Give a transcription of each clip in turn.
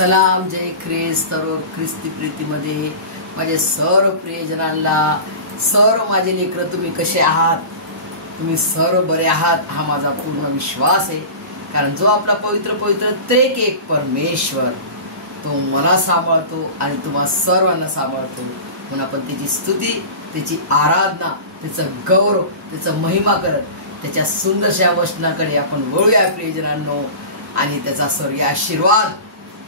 सलाम, जय ख्रिस्त. सर्व ख्रिस्ती प्रीतीमध्ये माझे सर्व प्रियजनांना, सर्व माझे लेकर, तुम्ही कसे आहात? तुम्ही सर्व बरे आहात हा माझा पूर्ण विश्वास आहे. कारण जो आपला पवित्र पवित्र त्रेक एक परमेश्वर तो मला सांभाळतो आणि तुम्हा सर्वांना सांभाळतो. म्हणून आपण त्याची स्तुती, त्याची आराधना, त्याचं गौरव, त्याचा महिमा करत त्याच्या सुंदरशा वचनाकडे आपण वळूया प्रियजनांनो. आणि त्याचा स्वर्गीय आशीर्वाद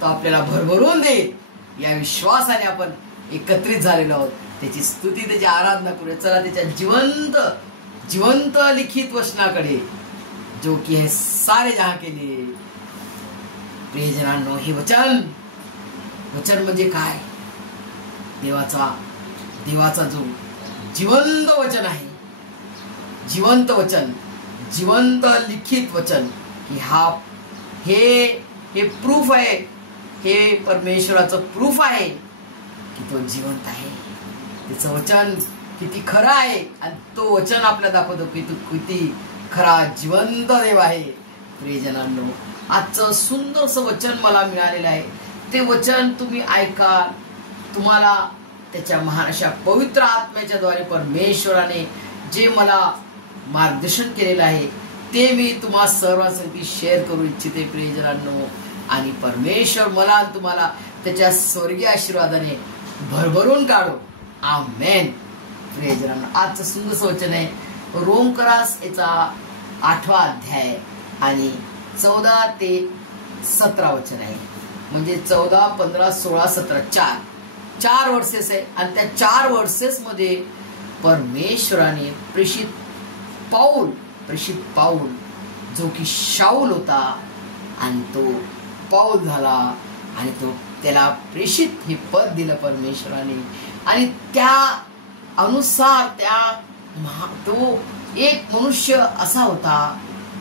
तो आपल्याला भरभरून देईल या विश्वासाने आपण एकत्रित झालेलो आहोत. त्याची स्तुती, त्याची आराधना करूया. चला त्याच्या जिवंत जिवंत लिखित वचनाकडे, जो की है सारे जहां के लिए. प्रियजनांनो, हे वचन म्हणजे काय? देवाचा जो जिवंत वचन आहे, जिवंत वचन, जिवंत लिखित वचन, की हे प्रूफ आहे, हे परमेश्वराचं प्रूफ आहे की तो जिवंत आहे. त्याचं वचन किती खरं आहे आणि तो वचन आपल्याला दाखवतो की तो किती खरा जिवंत देव आहे. प्रियजनांनो, आजचं सुंदरसं वचन मला मिळालेलं आहे. ते वचन तुम्ही ऐका. तुम्हाला त्याच्या महान अशा पवित्र आत्म्याच्या द्वारे परमेश्वराने जे मला मार्गदर्शन केलेलं आहे ते मी तुम्हा सर्वांसाठी शेअर करू इच्छिते प्रियजनांनो. आणि परमेश्वर मला आणि तुम्हाला त्याच्या स्वर्गीय आशीर्वादाने भरभरून काढो. आमेन. प्रियजनांनो, आजचं सुंदर वचन आहे रोमकरास याचा 8वा अध्याय आणि 14 ते 17 वचन आहे. म्हणजे 14, 15, 16, 17 चार वर्सेस आहे. आणि त्या 4 वर्सेस मध्ये परमेश्वराने प्रेषित पाऊल जो की शाऊल होता आणि तो पाऊल झाला आणि त्याला प्रेषित हे पद दिलं परमेश्वराने. आणि त्या अनुसार तो एक मनुष्य असा होता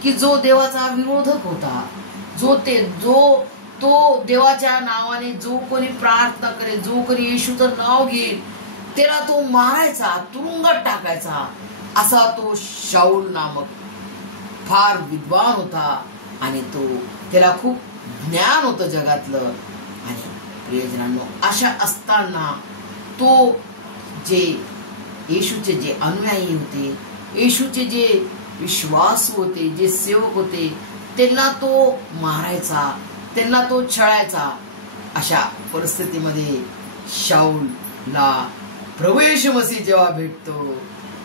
की जो देवाचा विरोधक होता. तो देवाच्या नावाने जो कोणी प्रार्थना करे, जो कोणी येशूचं नाव घेईल त्याला तो मारायचा, तुरुंगात टाकायचा. असा तो शाऊल नामक फार विद्वान होता आणि त्याला खूप ज्ञान होतं जगातलं. आणि प्रियजनांनो, अशा असताना तो जे येशूचे जे अनुयायी होते, येशूचे जे विश्वासू होते, जे सेवक होते, त्यांना तो मारायचा, त्यांना तो छळायचा. अशा परिस्थितीमध्ये शाऊलला प्रभू येशू मसीह जेव्हा भेटतो,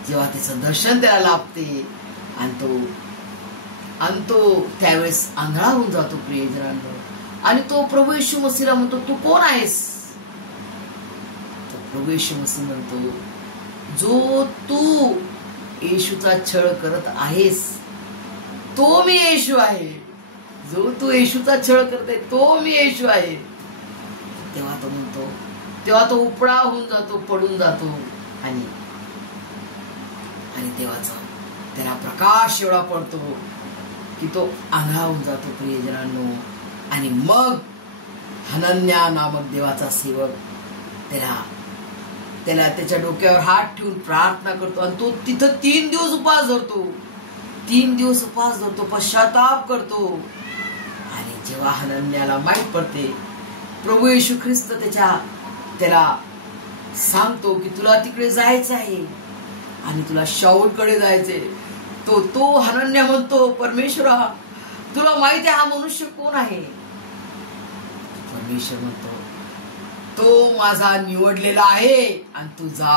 जेव्हा त्याचं दर्शन त्याला लाभते आणि तो त्यावेळेस आंधळा होऊन जातो प्रियजनांनो. आणि तो प्रभू येशू मसीहला म्हणतो, तू कोण आहेस? तर प्रभू येशू मसीह म्हणतो, जो तू येशूचा छळ करत आहेस तो मी येशू आहे. जो तू येशूचा छळ करते तो मी येशू आहे. तेव्हा तो म्हणतो, तेव्हा तो उपळा होऊन जातो, पडून जातो. आणि देवाचा त्याला प्रकाश एवढा पडतो की तो आंधळा होऊन जातो प्रियजनांनो. आणि मग हनन्या नामक देवाचा सेवक त्याला त्याच्या डोक्यावर हात ठेवून प्रार्थना करतो. आणि तो तिथं 3 दिवस उपवास धरतो, पश्चाताप करतो. आणि जेव्हा हनन्याला माहित पडते, प्रभू येशू ख्रिस्त त्याला सांगतो की तुला तिकडे जायचं आहे आणि तुला शाऊलकडे जायचंय. तो हनन्या म्हणतो, परमेश्वरा तुला माहिती आहे हा मनुष्य कोण आहे? परमेश्वर म्हणतो, तो माझा निवडलेला आहे आणि तू जा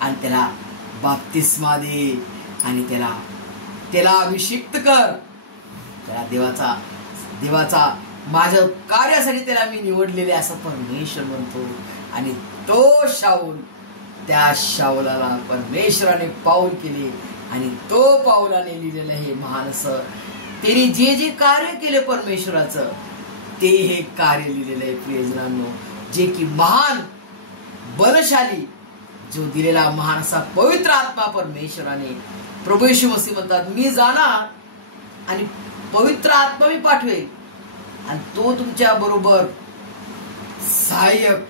आणि त्याला बाप्तिस्मा दे आणि त्याला अभिषिक्त कर. त्याला देवाचा माझ्या कार्यासाठी त्याला मी निवडलेले असं परमेश्वर म्हणतो. आणि तो शाऊल, त्या शाऊलाला परमेश्वराने पाऊल केले आणि तो पाऊलाने लिहिलेलं हे महान असं त्यांनी जे कार्य केले परमेश्वराचं ते हे कार्य लिहिलेलं आहे प्रियजनांनो. जे की महान बलशाली जो दिलेला महान असा पवित्र आत्मा परमेश्वराने, प्रभू येशू मसीह म्हणतात, मी जाणार आणि पवित्र आत्मा मी पाठवेल आणि तो तुमच्या बरोबर सहाय्यक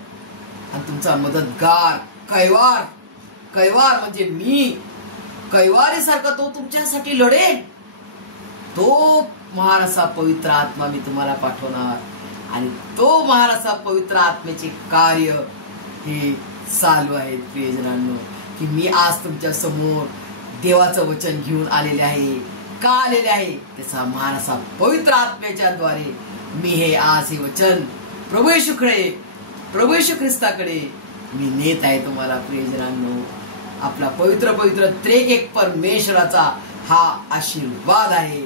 आणि तुमचा मदतगार, कैवार म्हणजे मी कैवारीसारखा तो तुमच्यासाठी लढेल. तो महान असा पवित्र आत्मा मी तुम्हाला पाठवणार आणि तो महाराजा पवित्र आत्म्याचे कार्य हे चालू आहेत प्रियजनांनो, की मी आज तुमच्या समोर देवाचं वचन घेऊन आलेले आहे. का आलेले आहे? त्याचा महाराजा पवित्र आत्म्याच्या द्वारे मी हे आज हे वचन प्रभू येशू ख्रिस्ताकडे मी नेत आहे तुम्हाला प्रियजनांनो. आपला पवित्र पवित्र त्रेक एक परमेश्वराचा हा आशीर्वाद आहे.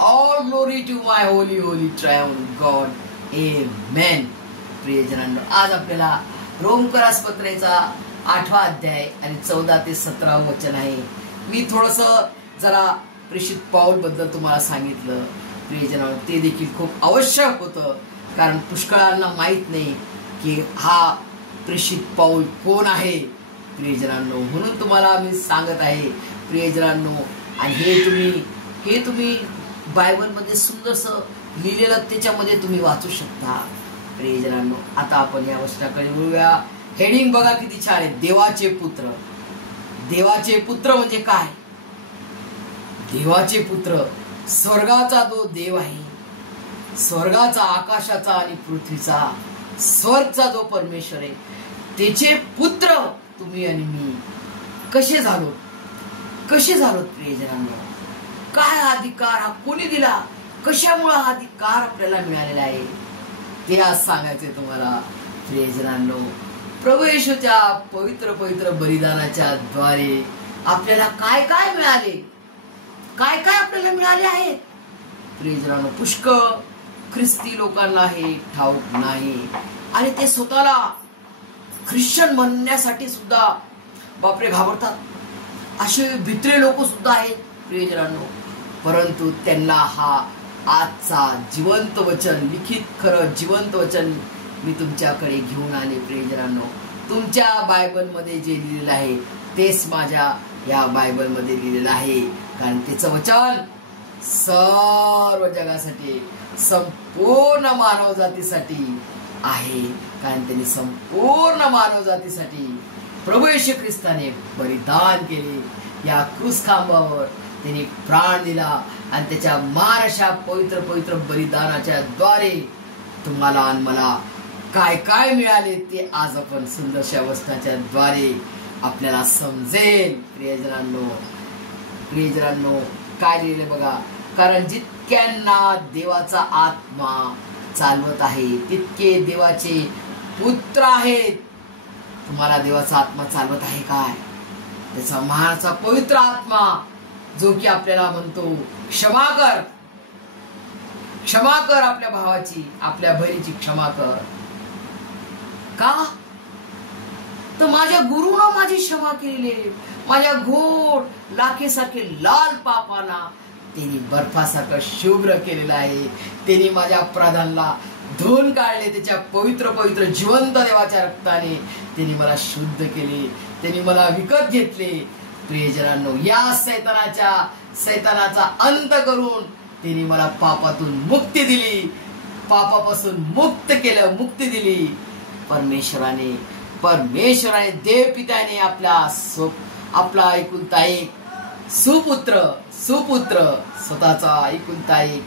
All glory to my holy holy triumph God, amen. प्रियजनांनो, आज आपल्याला रोमकरास पत्रेचा 8वा अध्याय आणि 14 ते 17 वचन आहे. मी थोडस जरा प्रेषित पाऊल बद्दल तुम्हाला सांगितलं प्रियजनांनो. ते देखील खूप आवश्यक होतं, कारण पुष्कळांना माहित नाही की हा प्रेषित पाऊल कोण आहे प्रियजनांनो. म्हणून तुम्हाला मी सांगत आहे प्रियजनांनो. आणि हे तुम्ही बायबलमध्ये सुंदरस लिहिलेलं त्याच्यामध्ये तुम्ही वाचू शकता प्रियजनांनो. आता आपण या वचनाकडे वळूया. हेडिंग बघा किती छान आहे, देवाचे पुत्र. देवाचे पुत्र म्हणजे काय? देवाचे पुत्र स्वर्गाचा जो देव आहे, स्वर्गाचा, आकाशाचा आणि पृथ्वीचा, स्वर्गचा जो परमेश्वर आहे, त्याचे पुत्र तुम्ही आणि मी कसे झालो प्रियजनांनो. काय अधिकार हा कोणी दिला, कशामुळे हा अधिकार आपल्याला मिळालेला आहे ते आज सांगायचे तुम्हाला प्रियजनांनो. प्रभू येशूच्या पवित्र पवित्र बलिदानाच्या द्वारे आपल्याला काय काय मिळाले, काय काय आपल्याला मिळाले आहेत प्रियजनांनो. पुष्कळ ख्रिस्ती लोकांना हे ठाऊक नाही आणि ते स्वतःला ख्रिश्चन म्हणण्यासाठी सुद्धा बापरे घाबरतात. असे भित्रे लोक सुद्धा आहेत प्रियजनांनो. परंतु त्यांना हा आजचा जिवंत वचन, लिखित खरं जिवंत वचन मी तुमच्याकडे घेऊन आले प्रियजनांनो. तुमच्या बायबलमध्ये जे लिहिलेलं आहे तेच माझ्या या बायबलमध्ये लिहिलेलं आहे. कारण त्याचं वचन सर्व जगासाठी, संपूर्ण मानवजातीसाठी आहे. कारण त्यांनी संपूर्ण मानवजातीसाठी प्रभू येशू ख्रिस्ताने बलिदान केले. या क्रूस खांबावर त्यांनी प्राण दिला आणि त्याच्या महाराशा पवित्र पवित्र बलिदानाच्या द्वारे तुम्हाला आणि मला काय काय मिळाले ते आज आपण सुंदरशा वचनाच्या द्वारे आपल्याला समजेल प्रियजनांनो. काय लिहिले बघा. कारण जितक्यांना देवाचा आत्मा चालवत आहे तितके देवाचे पुत्र आहेत. तुम्हाला देवाचा आत्मा चालवत आहे काय? त्याचा महाराचा पवित्र आत्मा जो की आपल्याला म्हणतो क्षमा कर आपल्या भावाची, आपल्या बहिणीची क्षमा कर. का? तर माझ्या गुरुनं माझी क्षमा केलेली, माझ्या घोर लाखेसारखे लाल पापांना त्यांनी बर्फासारखं शुभ्र केलेलं आहे. त्यांनी माझ्या अपराधांना धुवून काढले. त्याच्या पवित्र पवित्र जिवंत देवाच्या रक्ताने त्यांनी मला शुद्ध केले, त्यांनी मला विकत घेतले प्रियजनांनो. या सैतानाचा अंत करून त्यांनी मला पापातून मुक्ती दिली, पापापासून मुक्त केलं, मुक्ती दिली. परमेश्वराने देवपित्याने आपला एकुलता एक सुपुत्र स्वतःचा एकुलता एक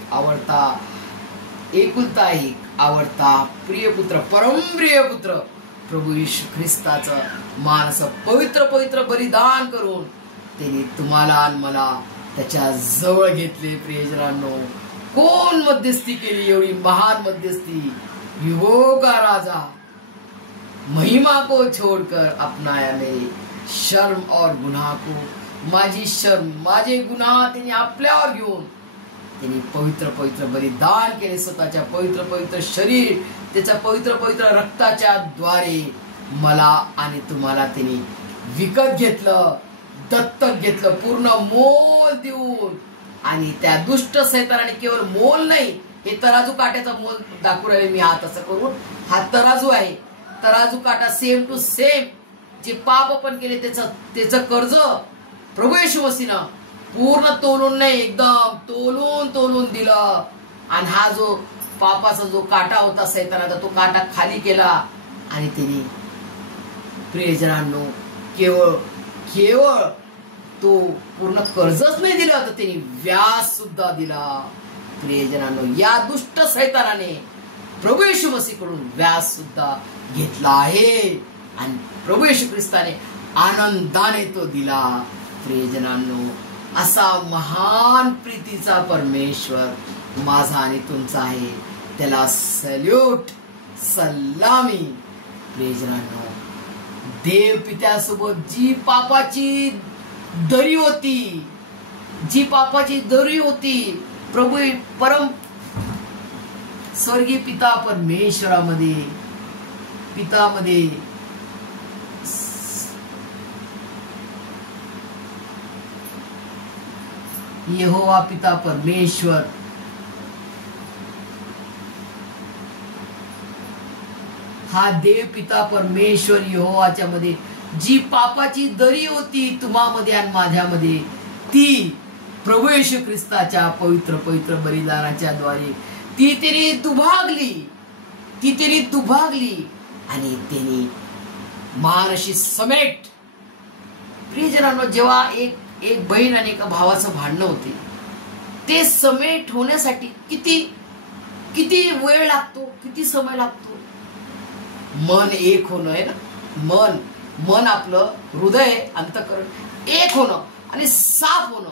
आवडता प्रियपुत्र, परमप्रिय पुत्र प्रभू येशू ख्रिस्ताचं मानस पवित्र पवित्र बलिदान करून त्यांनी तुम्हाला आणि मला त्याच्या जवळ घेतले प्रियजनांनो. कोण मध्यस्थी केली एवढी महान मध्यस्थी? युगों का राजा महिमा को छोड़कर अपनाया मेरे शर्म और गुनाह को. माझी शर्म, माझे गुन्हा त्यांनी आपल्यावर घेऊन त्यांनी पवित्र पवित्र बलिदान केले. स्वतःच्या पवित्र पवित्र शरीर, त्याच्या पवित्र पवित्र रक्ताच्या द्वारे मला आणि तुम्हाला त्यांनी विकत घेतलं, दत्तक घेतलं, पूर्ण मोल देऊन. आणि त्या दुष्ट सैतानाने केवळ मोल नाही, हे तराजू काट्याचा मोल दाखवू राहिले मी हात असं करून. हा तराजू आहे, तराजू काटा सेम टू सेम. जे पाप आपण केले त्याचं कर्ज प्रभू येशू मसीहनं पूर्ण तोलून नाही, एकदम तोलून दिलं. आणि हा जो पापाचा जो काटा होता सैतानाचा, तो काटा खाली केला. आणि त्यांनी प्रियजनांनो केवळ तो पूर्ण कर्जच नाही दिलं, तर त्यांनी व्याज सुद्धा दिला प्रियजनांनो. या दुष्ट सैतानाने प्रभू येशू मसीहकडून व्याज सुद्धा घेतला आहे आणि प्रभू येशू ख्रिस्ताने आनंदाने तो दिला. प्रियजनांनो, असा महान प्रीतीचा परमेश्वर माझा आणि तुमचा आहे. त्याला सल्यूट, सलामी. प्रियजनांनो, देव पित्यासोबत जी पापाची दरी होती, प्रभू परम स्वर्गीय पिता परमेश्वरामध्ये पितामध्ये यहोवा पिता परमेश्वर हा देव पिता परमेश्वर यहोवाच्या मध्ये जी पापाची दरी होती तुम्हामध्ये आणि माझ्यामध्ये, ती प्रभू येशू ख्रिस्ताच्या पवित्र पवित्र बलिदानाच्या द्वारे ती तिने दुभागली आणि तिने महानशी समेट. प्रियजनांनो, जेव्हा एक बहीण आणि एका भावाचं भांडणं होते, ते समेट होण्यासाठी किती वेळ लागतो, किती समय लागतो. मन एक होणं आहे ना, मन आपलं हृदय अंतःकरण एक होणं आणि साफ होणं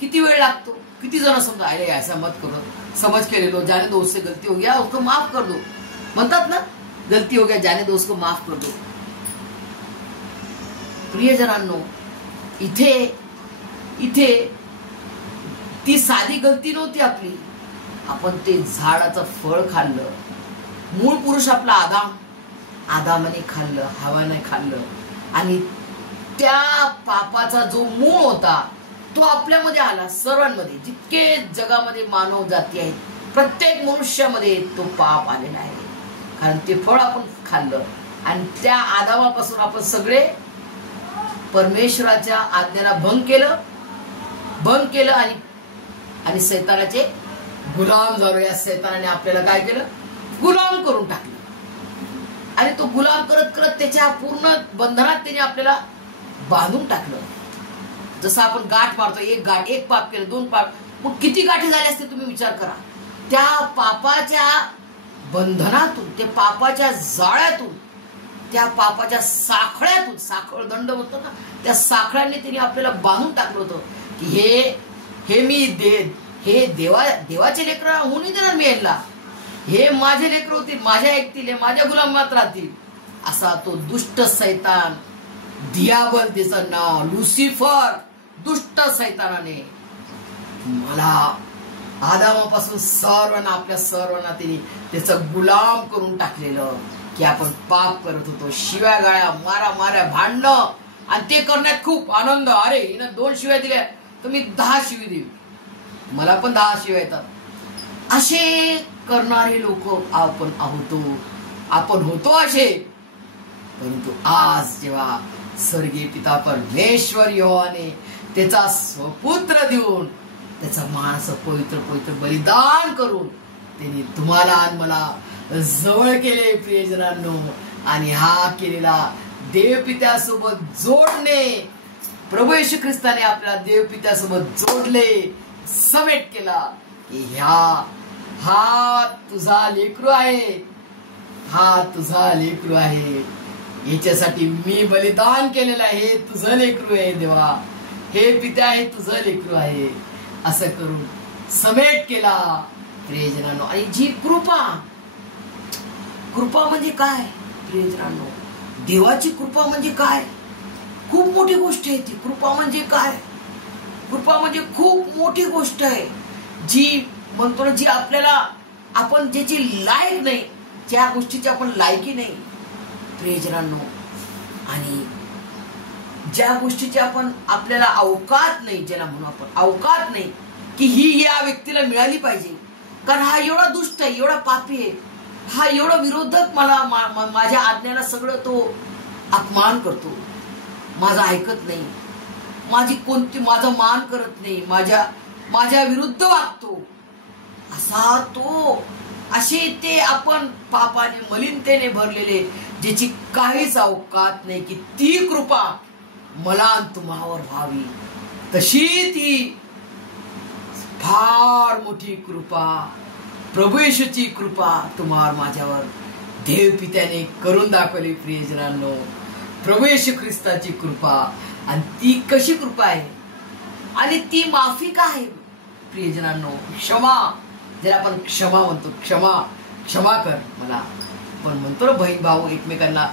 किती वेळ लागतो. किती जण समजा अरे ऐसा मत करो, समझ के ले लो, जाने दो, उससे गलती हो गया उसको माफ कर दो. म्हणतात ना, गलती हो गया जाने दो, उसको माफ कर दो. प्रियजनांनो, इथे ती साधी गलती नव्हती आपली. आपण ते झाडाचं फळ खाल्लं. मूळ पुरुष आपला आदामाने खाल्लं, हवाने खाल्लं आणि त्या पापाचा जो मूळ होता तो आपल्यामध्ये आला. सर्वांमध्ये, जितके जगामध्ये मानव जाती आहेत, प्रत्येक मनुष्यामध्ये तो पाप आलेला आहे. कारण ते फळ आपण खाल्लं आणि त्या आदामापासून आपण सगळे परमेश्वराच्या आज्ञेला भंग केलं आणि शैतानाचे गुलाम झालो. या शैतानाने आपल्याला काय केलं? गुलाम करून टाकलं. आणि तो गुलाम करत करत त्याच्या पूर्ण बंधनात त्याने आपल्याला बांधून टाकलं. जसं आपण गाठ मारतो, एक पाप केलं, 2 पाप, मग किती गाठी झाले असते तुम्ही विचार करा. त्या पापाच्या बंधनातून, त्या पापाच्या जाळ्यातून, त्या पापाच्या साखळ्यातून, साखळ दंड होतो ना, त्या साखळ्यांनी त्यांनी आपल्याला बांधून टाकलं होतं की हे देवाचे लेकर होऊन देणार मी यांना, हे माझे लेकर होतील, माझ्या ऐकतील, हे माझ्या गुलामात राहतील. असा तो दुष्ट सैतान, दियाबल त्याचं नाव, लुसिफर, दुष्ट सैतानाने मला आदामापासून आपल्या सर्वांना तिने त्याचं गुलाम करून टाकलेलं. की आपण पाप करत होतो, शिव्या गाळ्या, माऱ्या, भांडणं, आणि ते करण्यात खूप आनंद. अरे हिनं 2 शिव्या दिल्या तर मी 10 शिवी देऊ, मला पण 10 शिव्या येतात. असे करणारे लोक आपण होतो असे. परंतु आज जेव्हा स्वर्गीय पिता परमेश्वर यहोवाने त्याचा स्वपुत्र देऊन, त्याचा माणस पवित्र पवित्र बलिदान करून त्यांनी तुम्हाला आणि मला जवळ केले. प्रियजनांनो, आणि हा केलेला देवपित्यासोबत जोडणे, प्रभू येशू ख्रिस्ताने आपल्याला देवपित्यासोबत जोडले, समेट केला की हा तुझा लेकरू आहे, याच्यासाठी मी बलिदान केलेलं आहे, हे तुझं लेकरू आहे देवा, हे पित्या हे तुझं लेकरू आहे, असं करून समेट केला. प्रियजनांनो, आणि जी कृपा म्हणजे काय? प्रियजनांनो, देवाची कृपा म्हणजे काय? खूप मोठी गोष्ट आहे ती. कृपा म्हणजे काय? कृपा म्हणजे खूप मोठी गोष्ट आहे, जी म्हणतो ना, जी आपल्याला, आपण ज्याची लायक नाही, ज्या गोष्टीची आपण लायकी नाही प्रियजनांनो, आणि ज्या गोष्टीची आपल्याला अवकात नाही, ज्याला म्हणू आपण अवकात नाही की ही या व्यक्तीला मिळाली पाहिजे, कारण हा एवढा दुष्ट आहे, एवढा पापी आहे, हा एवढा विरोधक, मला माझ्या आज्ञेला सगळं तो अपमान करतो, माझा ऐकत नाही, माझा मान करत नाही, माझ्या विरुद्ध वागतो, असे ते आपण पापाने मलिनतेने भरलेले, ज्याची काहीच अवकात नाही की ती कृपा मला आणि तुम्हावर व्हावी. तशी ती फार मोठी कृपा प्रभू येशूची कृपा तुम्हावर माझ्यावर देव पित्याने करून दाखवली. प्रियजनांनो, प्रभू येशू ख्रिस्ताची कृपा, आणि ती कशी कृपा आहे आणि ती माफी का आहे? प्रियजनांनो, क्षमा, ज्याला आपण क्षमा म्हणतो, क्षमा कर मला. पण म्हणतो ना बहीण भाऊ एकमेकांना,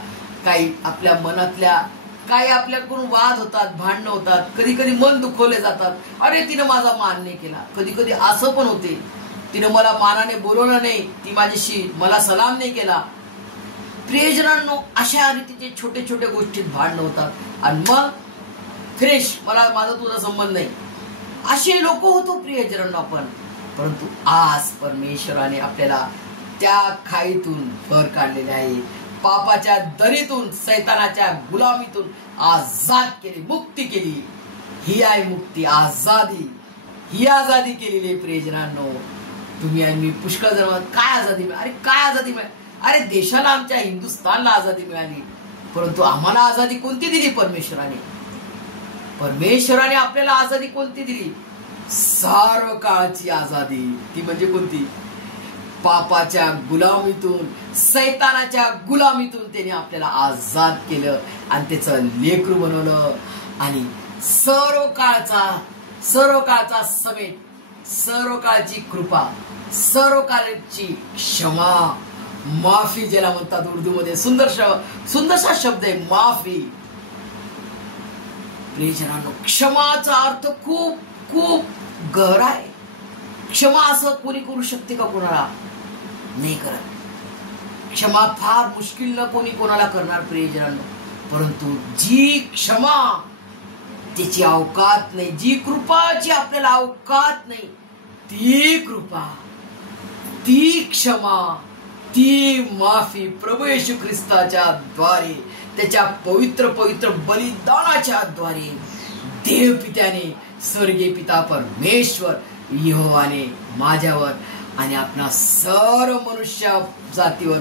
काही आपल्या मनातल्या काही आपल्याकडून वाद होतात, भांडणं होतात, कधी कधी मन दुखवले जातात. अरे तिनं माझा मान नाही केला. कधी कधी असं पण होते, तिनं मला मानाने बोलवलं नाही, ती माझ्याशी मला सलाम नाही केला. प्रियजनांनो, अशा रीतीचे छोटे छोटे गोष्टीत भांडणं होतात, आणि मग फ्रेश, मला माझा तुझा संबंध नाही, असे लोक होतो प्रियजनांनो आपण. परंतु आज परमेश्वराने आपल्याला त्या खाईतून भर काढलेले आहे. पापाच्या दरीतून, सैतानाच्या गुलामीतून आजाद केली, मुक्ती केली. ही आहे मुक्ती, आजादी. ही आजादी केलेली प्रियजनांनो. तुम्ही आणि मी पुष्कळ जण काय आजादी मिळाली, अरे काय आजादी मिळाली? अरे देशाला, आमच्या हिंदुस्थानला आजादी मिळाली, परंतु आम्हाला आजादी कोणती दिली? परमेश्वराने आपल्याला आजादी कोणती दिली? सर्व काळाची आजादी. ती म्हणजे कोणती? पापाच्या गुलामीतून, सैतानाच्या गुलामीतून त्याने आपल्याला आजाद केलं आणि त्याचं लेकरू बनवलं. आणि सर्व काळचा समेत, सर्व काळची कृपा, सर्व काळची क्षमा, माफी ज्याला म्हणतात उर्दू मध्ये. सुंदरसा शब्द आहे माफी. प्रियजनांनो, क्षमाचा अर्थ खूप खूप गहरा आहे. क्षमा असं कोणी करू शकते का? कोणाला नाही करत. क्षमा फार मुश्किल न कोणी कोणाला करणार प्रियजनांनो. परंतु जी क्षमा, त्याची अवकात नाही, जी कृपाची आपल्याला अवकात नाही, ती कृपा, ती क्षमा, ती माफी प्रभू येशू ख्रिस्ताच्या द्वारे, त्याच्या पवित्र पवित्र बलिदानाच्या द्वारे देव पित्याने, स्वर्गीय पिता परमेश्वर यहोवाने माझ्यावर आणि आपणा सर्व मनुष्य जातीवर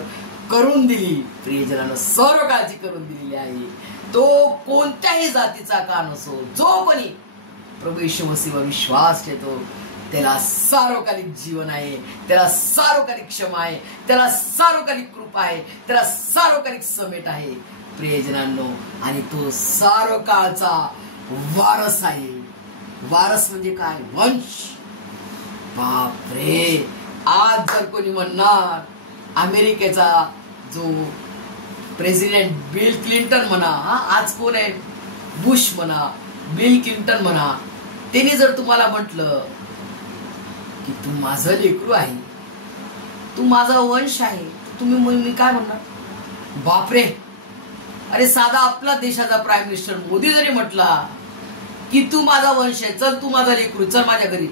करून दिली. प्रियजनांनो, सर्व काळजी करून दिलेली आहे. तो कोणत्याही जातीचा का नसो, जो कोणी प्रभू येशू मसीहवर विश्वास ठेवतो, त्याला सार्वकालिक जीवन आहे, त्याला सार्वकालिक क्षमा आहे, त्याला सार्वकालिक कृपा आहे, त्याला सार्वकालिक समेट आहे प्रियजनांनो. आणि तो सर्व काळचा वारस आहे. वारस म्हणजे काय? वंश. बापरे, आज जर कोणी म्हणणार अमेरिकेचा जो प्रेसिडेंट बिल क्लिंटन म्हणा, आज कोण आहे, बुश म्हणा, बिल क्लिंटन म्हणा, त्यांनी जर तुम्हाला म्हटलं की तू माझं लेकरू आहे, तू माझा वंश आहे, तुम्ही मी काय म्हणणार? बापरे. अरे साधा आपला देशाचा प्राईम मिनिस्टर मोदी जरी म्हटला की तू माझा वंश आहे, चल तू माझा लेकरू, चल माझ्या घरी,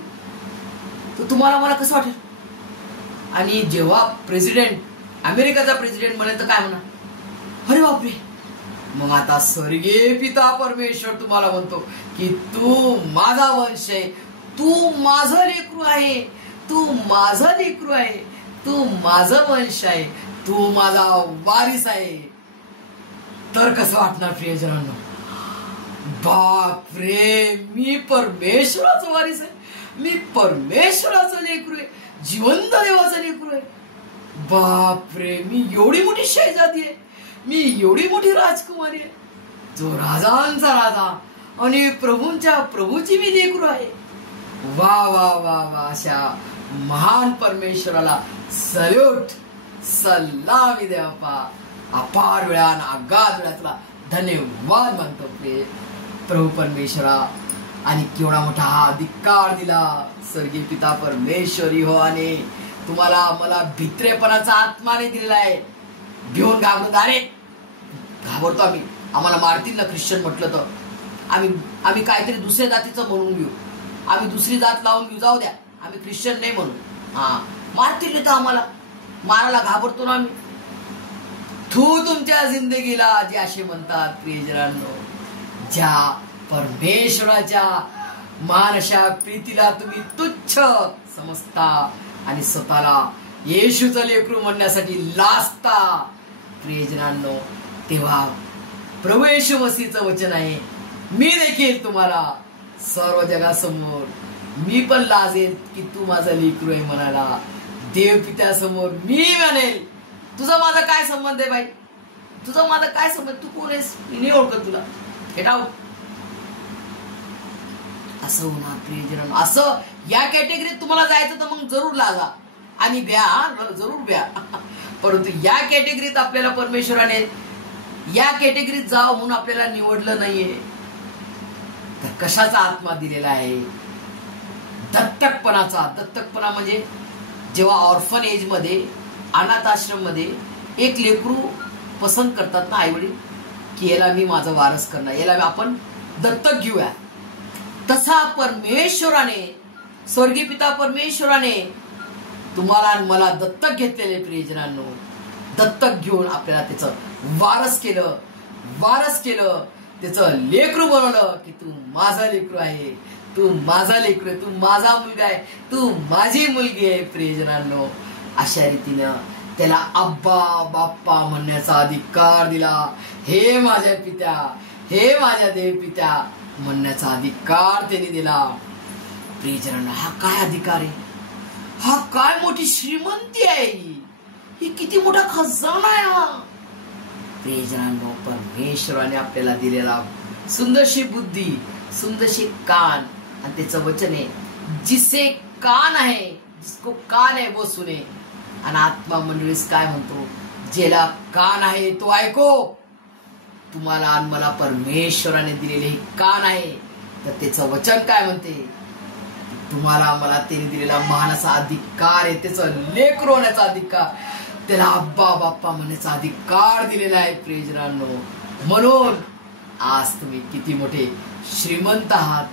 तर तुम्हाला मला कसं वाटेल? आणि जेव्हा प्रेसिडेंट, अमेरिकेचा प्रेसिडेंट म्हणेल तर काय म्हणा? अरे बापरे. मग आता स्वर्गीय पिता परमेश्वर तुम्हाला म्हणतो की तू माझा वंश आहे, तू माझं लेकरू आहे, तू माझा लेकरू आहे, तू माझा वंश आहे, तू माझा वारिस आहे. तर कसं वाटणार प्रियजनांनो? बापरे, मी परमेश्वराचा वारिस आहे, मी परमेश्वराचं लेकरू आहे, जिवंत देवाचं लेकरू आहे. बापरे, मी एवढी मोठी शहजादी आहे, मी एवढी मोठी राजकुमारी आहे, जो राजांचा राजा आणि प्रभूंच्या प्रभूची मी लेकरू आहे. वा वा वा वा. अशा महान परमेश्वराला सल्यूट, सलामी दे बापा. अपार वेळान अगाध वेळातला धन्यवाद मानतो प्रभू परमेश्वरा. आणि केवढा मोठा हा अधिकार दिला स्वर्गीय पिता परमेश्वर यहोवाने तुम्हाला मला भित्रेपणाचा आत्माने दिलेला आहे. भिवून घाबरत, अरे घाबरतो आम्ही, आम्हाला मारतील ना ख्रिश्चन म्हटलं तर, आम्ही काहीतरी दुसऱ्या जातीचं म्हणून घेऊ, आम्ही दुसरी जात लावून घेऊ, जाऊ द्या, आम्ही ख्रिश्चन नाही म्हणू. मारतील तर आम्हाला, मारायला घाबरतो ना आम्ही. तुमच्या जिंदगीला जे असे म्हणतात प्रियजनांनो, ज्या परमेश्वराच्या महान अशा प्रीतीला तुम्ही तुच्छ समजता आणि स्वतःला येशूचं लेकरू म्हणण्यासाठी लाजता प्रियजनांनो, तेव्हा प्रभू येशू मसीहचं वचन आहे, मी देखील तुम्हाला सर्व जगासमोर मी पण लाजेल की तू माझा लेकरू आहे म्हणाला. देवपित्यासमोर मी म्हणेल, तुझा माझा काय संबंध आहे बाई, तुझा माझा काय संबंध, तू कोण आहेस, मी नाही ओळखत तुला, गेट आउट. असं होणार प्रियजन. असं या कॅटेगरीत तुम्हाला जायचं तर मग जरूर लागा आणि ब्या, जरूर ब्या. परंतु या कॅटेगरीत आपल्याला परमेश्वराने या कॅटेगरीत जावं म्हणून आपल्याला निवडलं नाहीये. तर कशाचा आत्मा दिलेला आहे? दत्तकपणाचा. दत्तकपणा म्हणजे जेव्हा ऑर्फन एज मध्ये, अनाथ आश्रम मध्ये एक लेकरू पसंत करतात ना आईवडील, की याला मी माझं वारस करणार, याला आपण दत्तक घेऊया. तसा परमेश्वराने, स्वर्गीय पिता परमेश्वराने तुम्हाला आणि मला दत्तक घेतलेले प्रियजनांनो, दत्तक घेऊन आपल्याला त्याचं वारस केलं, त्याचं लेकरू बनवलं, की तू माझा लेकरू आहे, तू माझा लेकरू आहे, तू माझा मुलगा आहे, तू माझी मुलगी आहे प्रियजनांनो. अशा रीतीनं त्याला अब्बा बाप्पा म्हणण्याचा अधिकार दिला. हे माझ्या पित्या, हे माझ्या देवपित्या म्हणण्याचा अधिकार त्यांनी दिला. प्रियजनांनो, हा काय अधिकार आहे, हा काय मोठी श्रीमंती आहे, ही किती मोठा खजाना आहे हा. प्रियजनांनो, परमेश्वराने आपल्याला दिलेला सुंदरशी बुद्धी, सुंदरशी कान, आणि त्याचं वचन आहे, जिसे कान आहे, जिसको कान आहे वो सुने. आणि आत्मा मंडळीस काय म्हणतो, ज्याला कान आहे तो ऐको. तुम्हाला आणि मला परमेश्वराने दिलेले कान आहे, तर त्याचं वचन काय म्हणते, तुम्हाला मला त्याने दिलेला महान असा अधिकार आहे, त्याचं लेकरू होण्याचा अधिकार, त्याला अब्बा बाप्पा म्हणण्याचा अधिकार दिलेला आहे प्रियजनांनो. म्हणून आज तुम्ही किती मोठे श्रीमंत आहात.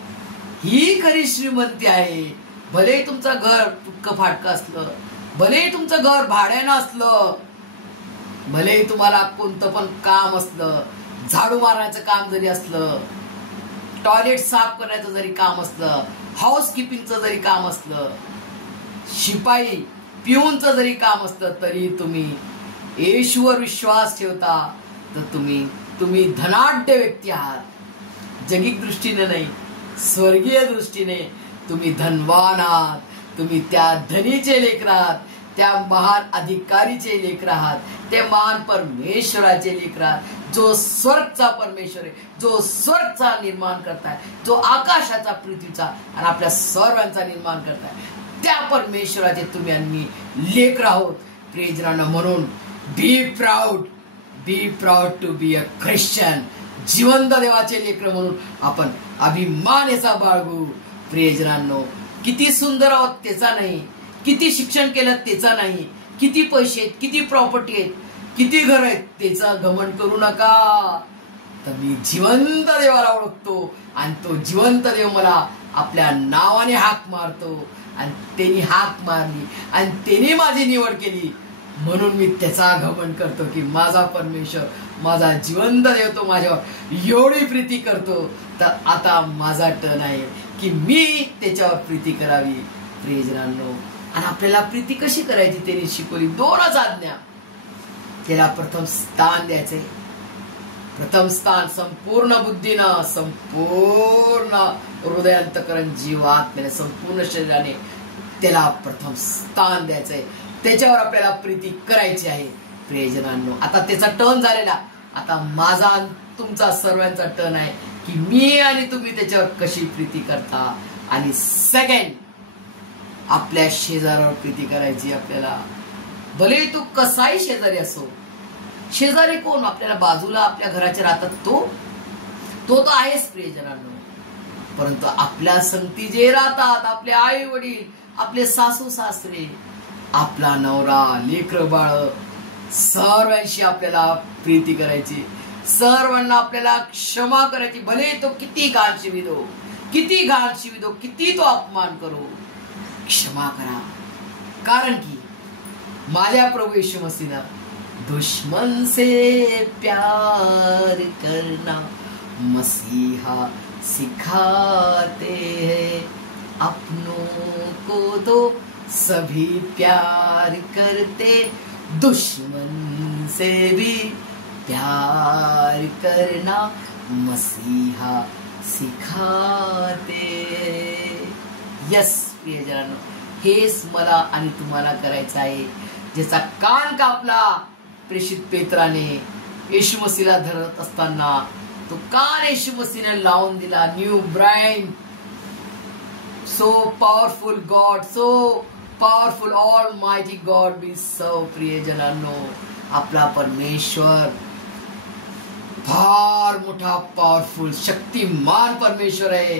ही खरी श्रीमंती आहे. भले तुमचं घर तुटकं फाटकं असलं, भले तुमचं घर भाड्यानं असलं, भले तुम्हाला कोणतं पण काम असलं, झाडू मारण्याचं काम जरी असलं, टॉयलेट साफ करण्याचं जरी काम असलं, हाऊस किपिंगचं जरी काम असलं, शिपाई पिऊनचं जरी काम असलं, तरी तुम्ही येशूवर विश्वास ठेवता तर तुम्ही धनाढ्य व्यक्ती आहात. जगिक दृष्टीने नाही, स्वर्गीय दृष्टीने तुम्ही धनवान आहात. तुम्ही त्या धनीचे लेकर आहात, त्या महान अधिकारीचे लेकर आहात, ते महान परमेश्वराचे लेकर आहात, जो स्वर्गचा परमेश्वर आहे, जो स्वर्गचा निर्माण करताय, जो आकाशाचा पृथ्वीचा आणि आपल्या सर्वांचा निर्माण करताय, त्या परमेश्वराचे तुम्ही आणि मी लेकर आहोत प्रियजनांनो. म्हणून be proud to be a Christian. जिवंत देवाचे लेकर म्हणून आपण अभिमान याचा बाळगू प्रियजनांनो. किती सुंदर आहोत त्याचा नाही, किती शिक्षण केलं त्याचा नाही, किती पैसे आहेत, किती प्रॉपर्टी आहेत, किती घर आहेत त्याचा घमंड करू नका. तर मी जिवंत देवाला ओळखतो आणि तो जिवंत देव मला आपल्या नावाने हाक मारतो, आणि त्यांनी हाक मारली आणि त्यांनी माझी निवड केली, म्हणून मी त्याचा घमंड करतो की माझा परमेश्वर, माझा जिवंत देव तो माझ्यावर एवढी प्रीती करतो, तर आता माझा टर्न आहे की मी त्याच्यावर प्रीती करावी प्रियजनांनो. आणि आपल्याला प्रीती कशी करायची त्यांनी शिकवली. 2च आज्ञा. त्याला प्रथम स्थान द्यायचे. प्रथम स्थान संपूर्ण बुद्धीनं, संपूर्ण हृदयांतकरण, जीवात्म्याने, संपूर्ण शरीराने त्याला प्रथम स्थान द्यायचंय. त्याच्यावर आपल्याला प्रीती करायची आहे प्रियजनांनो. आता त्याचा टर्न झालेला, आता माझा तुमचा सर्वांचा टर्न आहे की मी आणि तुम्ही त्याच्यावर कशी प्रीती करता. आणि सेकंड, आपल्या शेजारावर प्रीती करायची आपल्याला. भले तो कसाही शेजारी असो. शेजारी कोण? आपल्याला बाजूला आपल्या घराचे राहतात तो तर आहेच प्रियजनांनो. परंतु आपल्या संगती जे राहतात, आपले आई वडील, आपले सासू सासरे, आपला नवरा, लेकर बाळ, सर्वांशी आपल्याला प्रीती करायची. सर्वांना आपल्याला क्षमा करायची. भले तो किती घाण शिविदो, किती तो अपमान करो, क्षमा करा. कारण की माझ्या प्रभू येशू मसीहने दुश्मन से प्यार करना मसीहा सिखाते हैं, अपनों को तो सभी प्यार करते, दुश्मन से भी प्यार करना मसीहा सिखाते. यस प्रियजनांनो, हेच मला आणि तुम्हाला करायचं आहे. ज्याचा कान कापला प्रेषित पेत्राने येशू मसीहला धरत असताना, तो कान येशू मसीहने लावून दिला. New brain, so powerful God, so powerful almighty God be serve. प्रियजनांनो, आपला परमेश्वर फार मोठा पॉवरफुल शक्तिमान परमेश्वर आहे.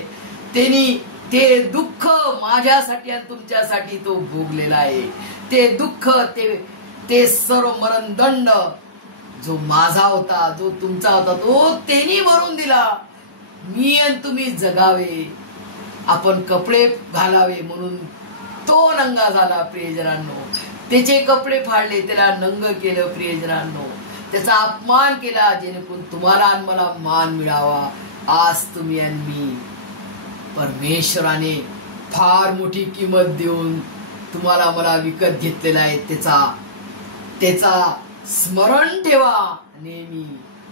त्यांनी ते दुःख माझ्यासाठी आणि तुमच्यासाठी तो भोगलेला आहे. ते दुःख, ते सर्व मरणदंड जो माझा होता, जो तुमचा होता, तो त्यांनी भरून दिला. मी आणि तुम्ही जगावे, आपण कपडे घालावे म्हणून तो नंगा झाला. प्रियजनांनो, त्याचे कपडे फाडले, त्याला नंग केलं. प्रियजनांनो, त्याचा अपमान केला जेणेकरून तुम्हाला आणि मला मान मिळावा. आज तुम्ही आणि मी परमेश्वराने फार मोठी किंमत देऊन तुम्हाला मला विकत घेतलेला आहे. त्याचा स्मरण ठेवा. नेहमी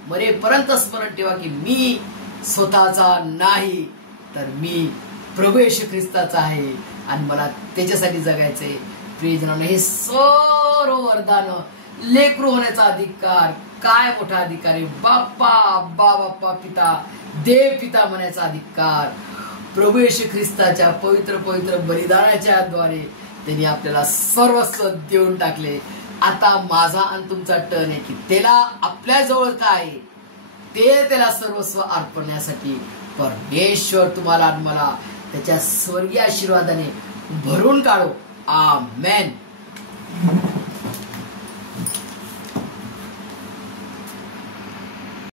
मरेपर्यंत स्मरण ठेवा की मी स्वतःचा नाही, तर मी प्रभू येशू ख्रिस्ताचा आहे आणि मला त्याच्यासाठी जगायचंय. प्रियजनांनो, हे सर्व वरदान, लेकरू होण्याचा अधिकार, काय मोठा अधिकार आहे. बाप्पा, अब्बा, बाप्पा, पिता, देव पिता म्हणायचा अधिकार प्रभू येशू ख्रिस्ताच्या पवित्र पवित्र बलिदानाच्या द्वारे त्यांनी आपल्याला सर्वस्व देऊन टाकले. आता माझा आणि तुमचा टर्न आहे की त्याला आपल्या जवळ काय ते त्याला सर्वस्व अर्पण्यासाठी परमेश्वर तुम्हाला आणि मला त्याच्या स्वर्गीय आशीर्वादाने भरून काढो. आमेन.